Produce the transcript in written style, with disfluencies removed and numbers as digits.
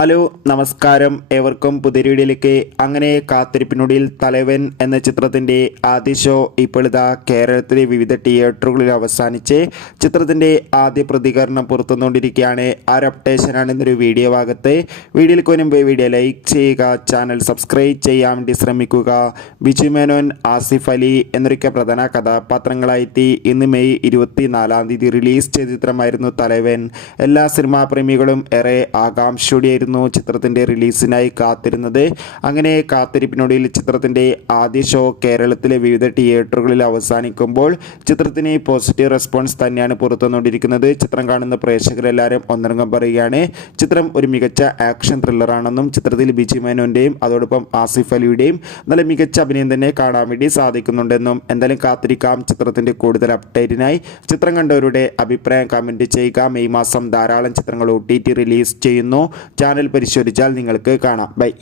Hello നമസ്കാരം, ഏവർക്കും പുതിയ വീഡിയോയിലേക്ക്. അങ്ങനെ കാത്തിരിപ്പിനൊടുവിൽ തലവൻ എന്ന ചിത്രത്തിൻ്റെ ആദ്യ ഷോ ഇപ്പോഴിതാ കേരളത്തിലെ വിവിധ തിയേറ്ററുകളിൽ അവസാനിച്ച് ചിത്രത്തിൻ്റെ ആദ്യ പ്രതികരണം പുറത്തുവന്നുകൊണ്ടിരിക്കുകയാണ്. ആ ഒരു അപ്ഡേഷനാണ് ഇന്നൊരു വീഡിയോ ഭാഗത്ത്. വീഡിയോയിലേക്ക് മുൻപ് വീഡിയോ ലൈക്ക് ചെയ്യുക, ചാനൽ സബ്സ്ക്രൈബ് ചെയ്യാൻ വേണ്ടി ശ്രമിക്കുക. ബിജു മേനോൻ, ആസിഫ് അലി എന്നൊക്കെ പ്രധാന കഥാപാത്രങ്ങളായി ഇന്ന് മെയ് 24 റിലീസ് ചെയ്ത ചിത്രമായിരുന്നു തലവൻ. എല്ലാ സിനിമാ പ്രേമികളും ഏറെ ആകാംക്ഷയോടെയായിരുന്നു ചിത്രത്തിൻ്റെ റിലീസിനായി കാത്തിരുന്നത്. അങ്ങനെ കാത്തിരിപ്പിനൊടുവിൽ ചിത്രത്തിൻ്റെ ആദ്യ ഷോ കേരളത്തിലെ വിവിധ തിയേറ്ററുകളിൽ അവസാനിക്കുമ്പോൾ ചിത്രത്തിന് പോസിറ്റീവ് റെസ്പോൺസ് തന്നെയാണ് പുറത്തുവന്നുകൊണ്ടിരിക്കുന്നത്. ചിത്രം കാണുന്ന പ്രേക്ഷകരെല്ലാവരും ഒന്നടങ്കം പറയുകയാണ് ചിത്രം ഒരു മികച്ച ആക്ഷൻ ത്രില്ലറാണെന്നും ചിത്രത്തിൽ ബിജു മേനോൻ്റെയും അതോടൊപ്പം ആസിഫ് അലിയുടെയും നല്ല മികച്ച അഭിനയം തന്നെ കാണാൻ വേണ്ടി സാധിക്കുന്നുണ്ടെന്നും. എന്തായാലും കാത്തിരിക്കാം ചിത്രത്തിൻ്റെ കൂടുതൽ അപ്ഡേറ്റിനായി. ചിത്രം കണ്ടവരുടെ അഭിപ്രായം കമൻറ്റ് ചെയ്യുക. മെയ് മാസം ധാരാളം ചിത്രങ്ങൾ OTT റിലീസ് ചെയ്യുന്നു. ചാനൽ പരിശോധിച്ചാൽ നിങ്ങൾക്ക് കാണാം. ബൈ.